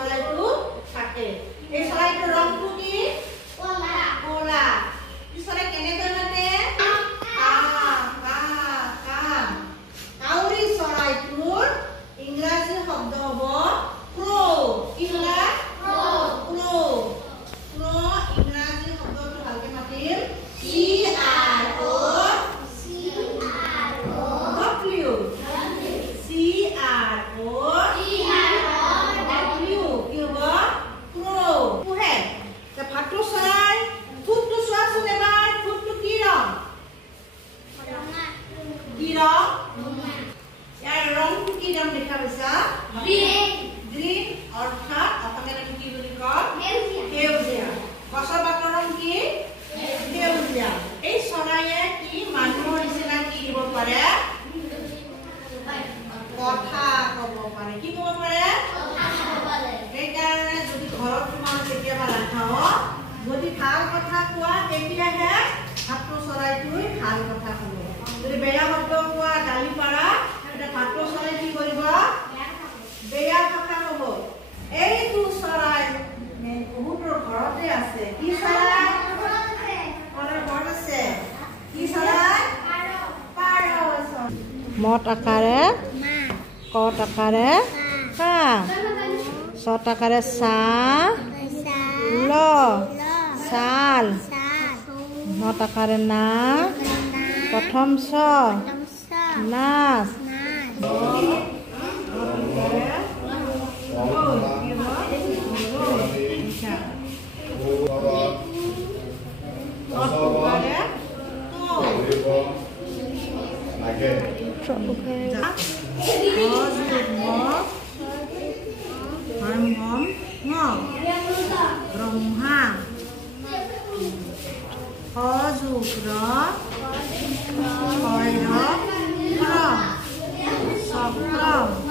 চৰাইটো থাকে এই চৰাইটোৰ ৰংটো কি ক'লা এই চৰাই কেনেকৈ মাতে কাউৰী চৰাইটোৰ ইংৰাজী শব্দ হ'ব ক্ৰ কি হ'লা ক্ৰ ইংৰাজী শব্দটো ভালকে মাতিম গ্ৰীন অৰ্থাৎ অসমীয়াত কি বুলি কয় সেউজীয়া গছৰ পাতৰ ৰং কি সেউজীয়া এই চৰাইয়ে কি মানুহৰ নিচিনা কি দিব পাৰে কথা ক'ব পাৰে কি ক'ব পাৰে সেইকাৰণে যদি ঘৰত তোমালোকে কেতিয়াবা ৰাখাও যদি ভাল কথা কোৱা তেতিয়াহে ভাটৌ চৰাইটোৱে ভাল কথা ক'ব যদি বেয়া শব্দ কোৱা গালি পাৰা তেতিয়া ভাটৌ চৰাই কি কৰিব বেয়া কথা ক'ব এইটো চৰাই বহুতৰ ঘৰতে আছে কি চৰাই ঘৰত আছে কি চৰাই পাৰ মত আকাৰে কত আকাৰে কা চত আকাৰে চা ল চাল নত আকাৰে না প্ৰথম ছ নাচ ব্ৰহ্মা অযুগ্ৰ শব্দ